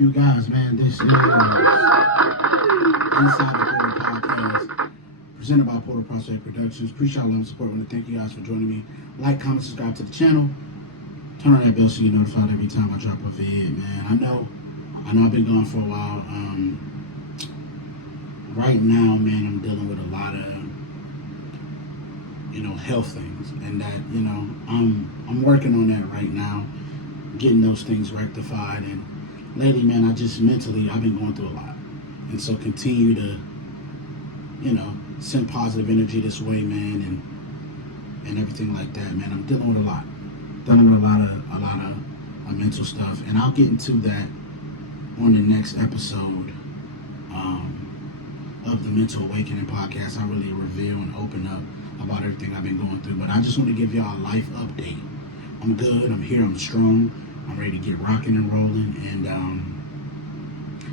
you guys, man. This is Inside the Portal Podcast, presented by Portal Prospect Productions. Appreciate all the support. I want to thank you guys for joining me. Like, comment, subscribe to the channel. Turn on that bell so you're notified every time I drop a vid, man. I know I've been gone for a while. Right now, man, I'm dealing with a lot of, health things, and that, I'm working on that right now, getting those things rectified. And lately, man, I've been going through a lot, and so continue to, send positive energy this way, man, and everything like that, man. I'm dealing with a lot of mental stuff, and I'll get into that on the next episode of the Mental Awakening podcast. I really reveal and open up about everything I've been going through, but I just want to give y'all a life update. I'm good, I'm here, I'm strong, I'm ready to get rocking and rolling, and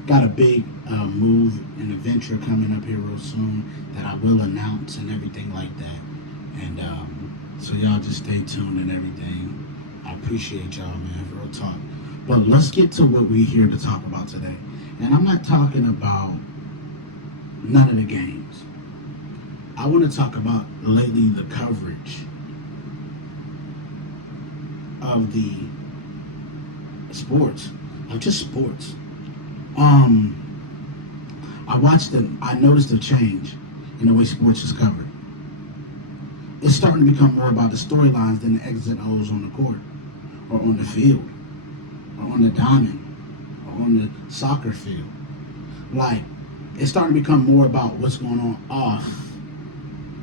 got a big move and adventure coming up here real soon that I will announce and everything like that. And so y'all just stay tuned and everything. I appreciate y'all, man, real talk. But let's get to what we're here to talk about today. And I'm not talking about none of the games. I want to talk about lately the coverage of the sports, of just sports. I noticed a change in the way sports is covered. It's starting to become more about the storylines than the X's and O's on the court, or on the field, or on the diamond, or on the soccer field. Like, it's starting to become more about what's going on off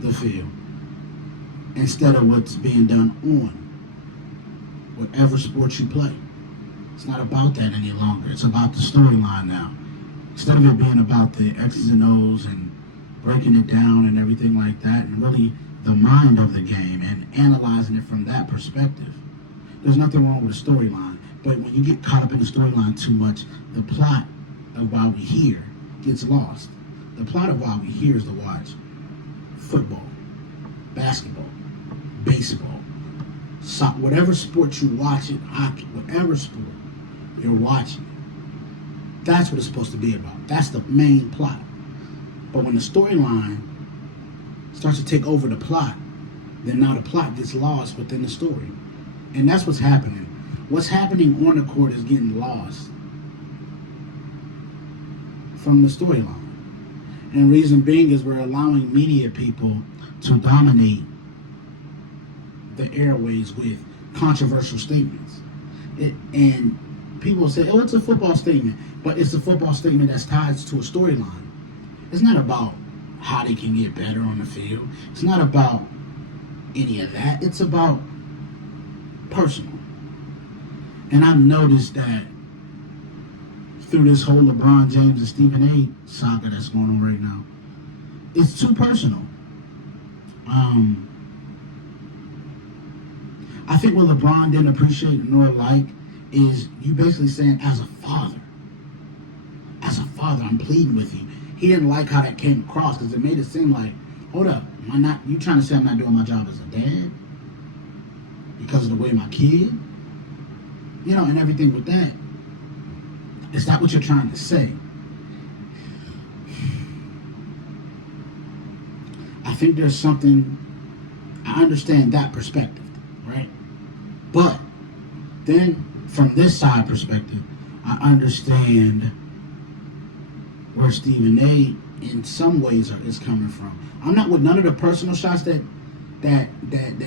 the field instead of what's being done on whatever sport you play. It's not about that any longer. It's about the storyline now. Instead of it being about the X's and O's and breaking it down and everything like that, and really the mind of the game and analyzing it from that perspective. There's nothing wrong with a storyline, but when you get caught up in the storyline too much, the plot of why we here gets lost. The plot of why we here is to watch football, basketball, baseball, soccer, whatever sport you watch it, hockey, whatever sport you're watching. That's what it's supposed to be about. That's the main plot. But when the storyline starts to take over the plot, then now the plot gets lost within the story. And that's what's happening. What's happening on the court is getting lost from the storyline. And the reason being is we're allowing media people to dominate the airways with controversial statements. And people say, oh, it's a football statement. But it's a football statement that's tied to a storyline. It's not about how they can get better on the field. It's not about any of that. It's about personal. And I've noticed that through this whole LeBron James and Stephen A. saga that's going on right now, it's too personal. I think what LeBron didn't appreciate nor like is you basically saying, as a father, I'm pleading with you. He didn't like how that came across because it made it seem like, hold up, you trying to say I'm not doing my job as a dad because of the way my kid, and everything with that. Is that what you're trying to say? I think there's something, I understand that perspective, right? But then from this side perspective, I understand where Stephen A. in some ways is coming from. I'm not with none of the personal shots that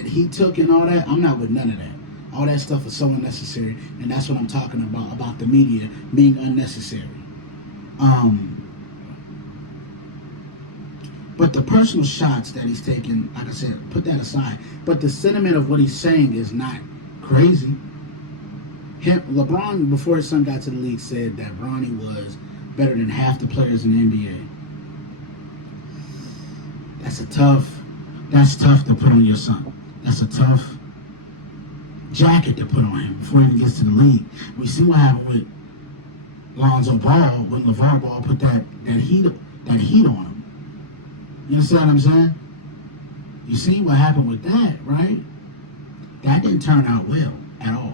he took and all that. I'm not with none of that. All that stuff is so unnecessary, and that's what I'm talking about the media being unnecessary. But the personal shots that he's taking, like I said, put that aside. But the sentiment of what he's saying is not crazy. LeBron, before his son got to the league, said that Bronny was better than half the players in the NBA. That's tough to put on your son. That's a tough jacket to put on him before he even gets to the league. We see what happened with Lonzo Ball when LeVar Ball put that heat on him. You understand what I'm saying? You see what happened with that, right? That didn't turn out well at all.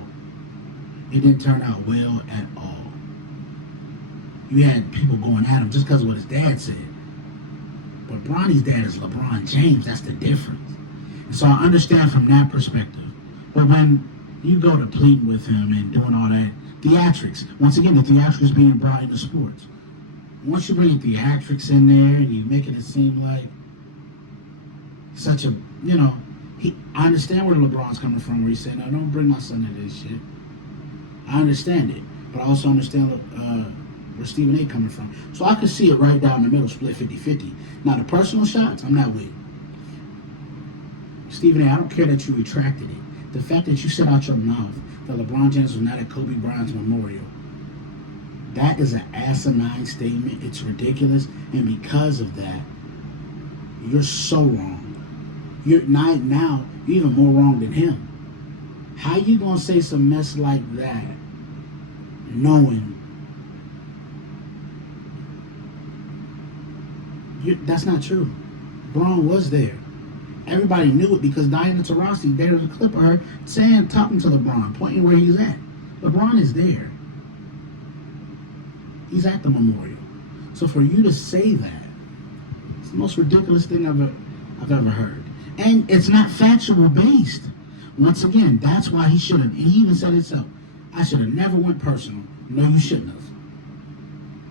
It didn't turn out well at all. You had people going at him just because of what his dad said. But Bronny's dad is LeBron James. That's the difference. And so I understand from that perspective. But when you go to pleading with him and doing all that theatrics, once again, the theatrics being brought into sports. Once you bring theatrics in there and you make it seem like such a, I understand where LeBron's coming from, where he's saying, no, don't bring my son into this shit. I understand it. But I also understand where Stephen A. coming from. So I could see it right down the middle, split 50-50. Now, the personal shots, I'm not with. Stephen A., I don't care that you retracted it. The fact that you said out your mouth that LeBron James was not at Kobe Bryant's memorial, that is an asinine statement. It's ridiculous. And because of that, you're so wrong. You're now even more wrong than him. How you going to say some mess like that knowing that's not true? Braun was there. Everybody knew it because Diana Taurasi, there was a clip of her talking to LeBron, pointing where he's at. LeBron is there. He's at the memorial. So for you to say that, it's the most ridiculous thing I've ever heard. And it's not factual based. Once again, that's why he shouldn't. He even said himself, I should have never went personal. No, you shouldn't have.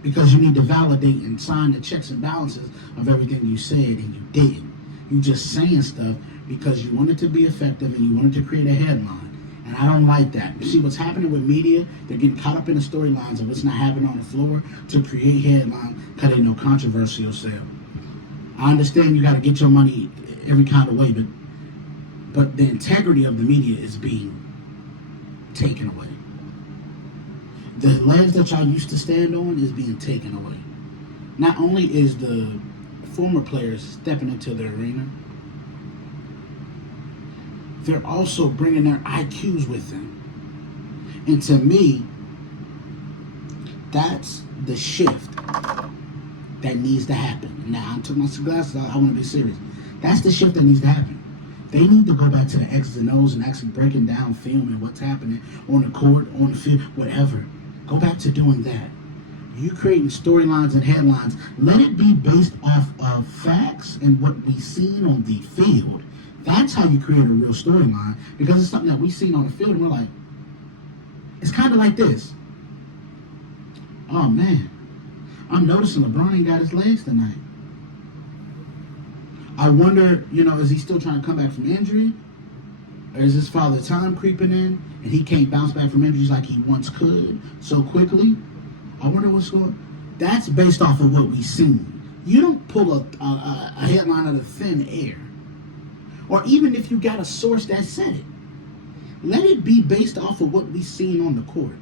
Because you need to validate and sign the checks and balances of everything you said, and you didn't. You just saying stuff because you wanted to be effective and you wanted to create a headline. And I don't like that. You see what's happening with media? They're getting caught up in the storylines of what's not happening on the floor to create headlines because they know controversy will sell. I understand you got to get your money every kind of way, but the integrity of the media is being taken away. The legs that y'all used to stand on is being taken away. Not only is the former players stepping into the arena, they're also bringing their IQs with them. And to me, that's the shift that needs to happen. Now, I took my glasses out. I want to be serious. That's the shift that needs to happen. They need to go back to the X's and O's and actually breaking down film and what's happening on the court, on the field, whatever. Go back to doing that. You creating storylines and headlines, let it be based off of facts and what we've seen on the field. That's how you create a real storyline, because it's something that we've seen on the field and we're like, it's kind of like this. Oh man, I'm noticing LeBron ain't got his legs tonight. I wonder, is he still trying to come back from injury? Or is his father time creeping in and he can't bounce back from injuries like he once could so quickly? I wonder what's going on. That's based off of what we've seen. You don't pull a headline out of thin air. Or even if you got a source that said it. Let it be based off of what we've seen on the court.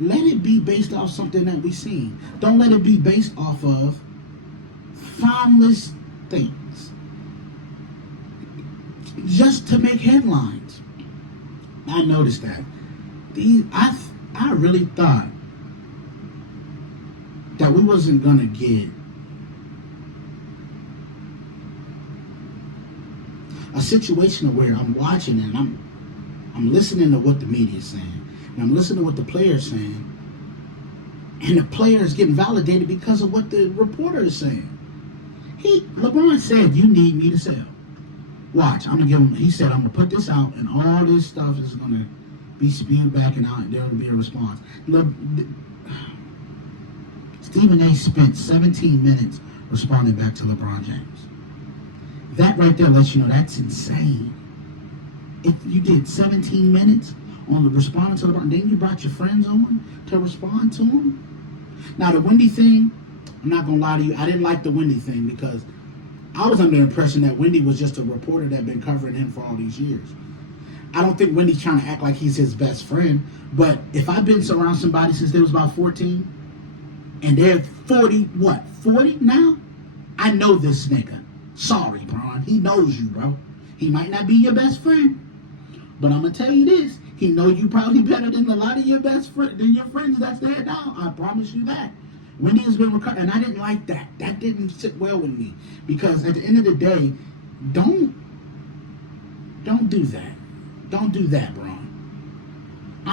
Let it be based off something that we've seen. Don't let it be based off of foundless things. Just to make headlines. I noticed that. I really thought that we wasn't gonna get a situation where I'm watching and I'm listening to what the media is saying, and I'm listening to what the players saying, and the player is getting validated because of what the reporter is saying. LeBron said, "You need me to sell." Watch, I'm gonna give him. He said, "I'm gonna put this out, and all this stuff is gonna be spewed back, and there will be a response." Look, Stephen A. spent 17 minutes responding back to LeBron James. That right there lets you know that's insane. If you did 17 minutes on the responding to LeBron, then you brought your friends on to respond to him. Now the Wendy thing, I'm not gonna lie to you, I didn't like the Wendy thing because I was under the impression that Wendy was just a reporter that had been covering him for all these years. I don't think Wendy's trying to act like he's his best friend, but if I've been around somebody since they was about 14, and they're 40 now? I know this nigga. Sorry, Bron. He knows you, bro. He might not be your best friend, but I'm gonna tell you this. He know you probably better than a lot of your than your friends that's there now. I promise you that. Wendy has been recovering, and I didn't like that. That didn't sit well with me, because at the end of the day, don't do that. Don't do that, Bron.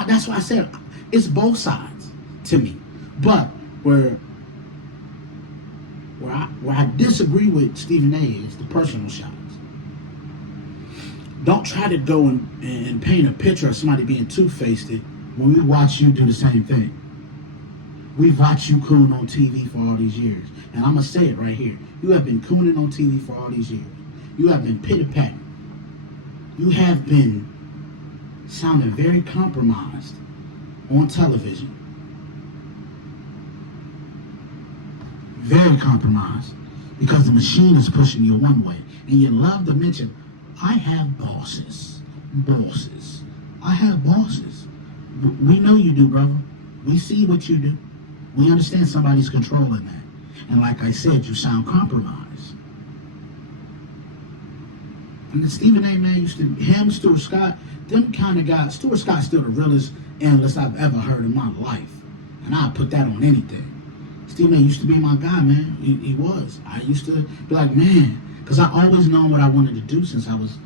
That's why I said it's both sides to me. But where I disagree with Stephen A is the personal shots. Don't try to go and paint a picture of somebody being two-faced when we watch you do the same thing. We've watched you coon on TV for all these years. And I'm going to say it right here. You have been cooning on TV for all these years. You have been pitty-patting. You have been sounding very compromised on television. Very compromised. Because the machine is pushing you one way. And you love to mention, I have bosses. Bosses. I have bosses. We know you do, brother. We see what you do. We understand somebody's controlling that. And like I said, you sound compromised. And then Stephen A, man, Stuart Scott, them kind of guys. Stuart Scott's still the realest analyst I've ever heard in my life. And I'll put that on anything. Stephen A used to be my guy, man. He was. I used to be like, man, because I always known what I wanted to do since I was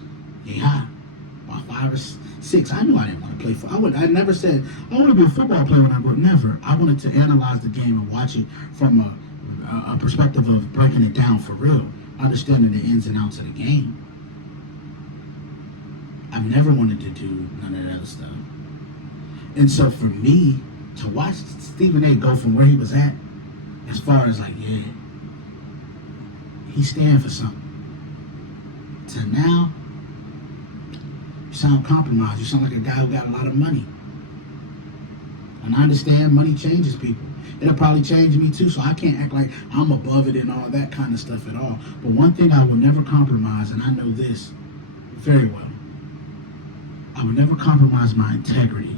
about 5 or 6. I knew I didn't want to play football. I never said, I want to be a football player when I grew up. Never. I wanted to analyze the game and watch it from a perspective of breaking it down for real, understanding the ins and outs of the game. I've never wanted to do none of that other stuff. And so for me, to watch Stephen A go from where he was at, as far as like, yeah, he stand for something, to now, you sound compromised. You sound like a guy who got a lot of money. And I understand money changes people. It'll probably change me too, so I can't act like I'm above it and all that kind of stuff at all. But one thing I will never compromise, and I know this very well, I will never compromise my integrity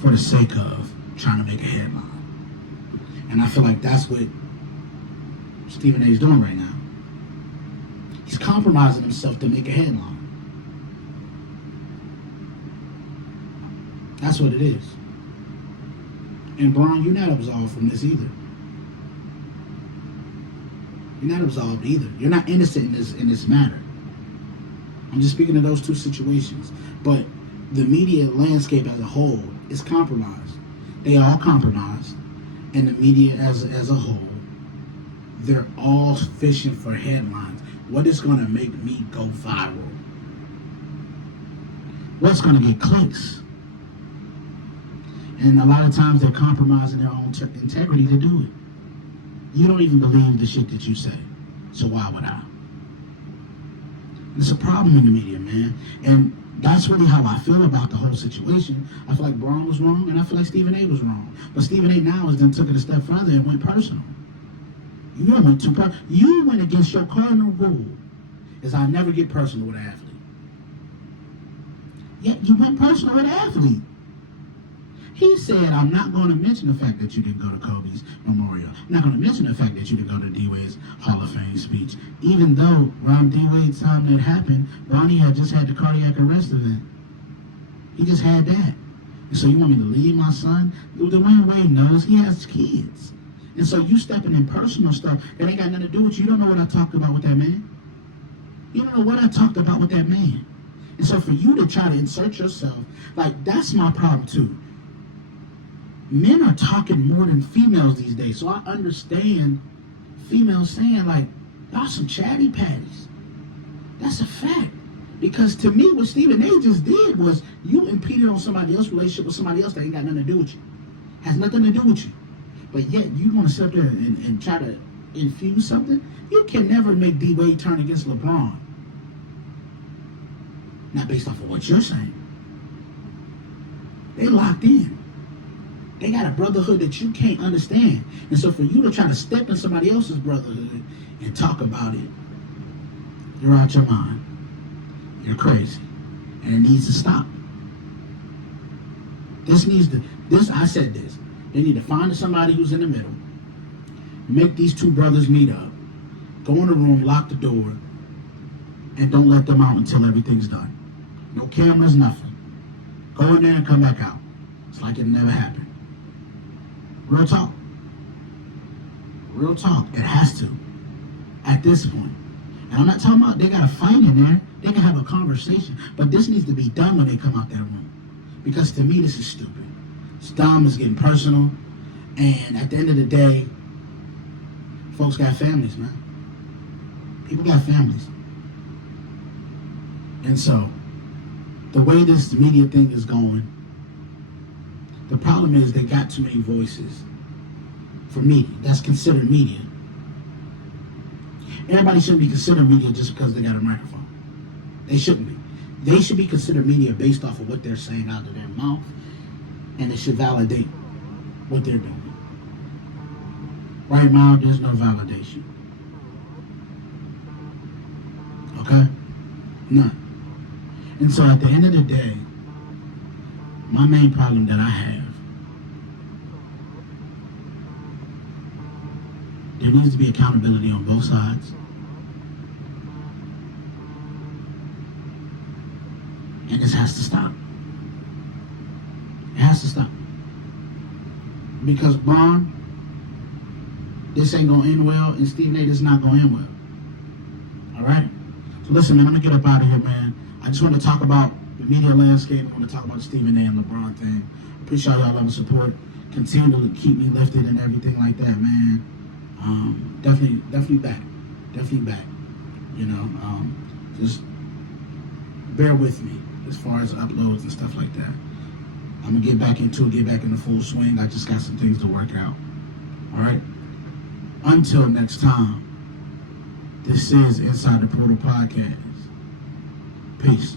for the sake of trying to make a headline. And I feel like that's what Stephen A is doing right now. He's compromising himself to make a headline. That's what it is. And Brian, you're not absolved from this either. You're not absolved either. You're not innocent in this matter. I'm just speaking of those two situations. But the media landscape as a whole is compromised. They are all compromised. And the media as a whole, they're all fishing for headlines. What is going to make me go viral? What's going to get clicks? And a lot of times they're compromising their own integrity to do it. You don't even believe the shit that you say. So why would I? It's a problem in the media, man. And that's really how I feel about the whole situation. I feel like Braun was wrong, and I feel like Stephen A was wrong. But Stephen A now has then took it a step further and went personal. You went too personal. You went against your cardinal rule, is I never get personal with an athlete. Yet you went personal with an athlete. He said, I'm not going to mention the fact that you didn't go to Kobe's memorial. I'm not going to mention the fact that you didn't go to D-Wade's Hall of Fame speech. Even though around D-Wade's time that happened, Ronnie had just had the cardiac arrest event. He just had that. And so you want me to leave my son? Dwayne Wade knows he has kids. And so you stepping in personal stuff that ain't got nothing to do with you. You don't know what I talked about with that man. You don't know what I talked about with that man. And so for you to try to insert yourself, like, that's my problem too. Men are talking more than females these days, so I understand females saying, like, y'all some chatty patties. That's a fact. Because to me, what Stephen A just did was you impeded on somebody else's relationship with somebody else that ain't got nothing to do with you. Has nothing to do with you. But yet, you want to sit there and try to infuse something? You can never make D-Wade turn against LeBron. Not based off of what you're saying. They locked in. They got a brotherhood that you can't understand. And so for you to try to step in somebody else's brotherhood and talk about it, you're out your mind. You're crazy. And it needs to stop. I said this. They need to find somebody who's in the middle. Make these two brothers meet up. Go in the room, lock the door, and don't let them out until everything's done. No cameras, nothing. Go in there and come back out. It's like it never happened. Real talk. Real talk. It has to. At this point. And I'm not talking about they got to fight in there. They can have a conversation. But this needs to be done when they come out that room. Because to me, this is stupid. It's dumb. It's getting personal. And at the end of the day, folks got families, man. People got families. And so, the way this media thing is going, the problem is they got too many voices for media. That's considered media. Everybody shouldn't be considered media just because they got a microphone. They shouldn't be. They should be considered media based off of what they're saying out of their mouth, and it should validate what they're doing. Right now, there's no validation. Okay? None. And so at the end of the day, my main problem that I have, there needs to be accountability on both sides. And this has to stop. It has to stop. Because Bond, this ain't gonna end well, and Stephen A, this is not gonna end well. Alright? So listen, man, I'm gonna get up out of here, man. I just want to talk about the media landscape. I want to talk about the Stephen A and LeBron thing. Appreciate y'all having support. Continue to keep me lifted and everything like that, man. Definitely back. Definitely back. You know, just bear with me as far as uploads and stuff like that. I'm going to get back into the full swing. I just got some things to work out. All right? Until next time, this is Inside the Portal Podcast. Peace.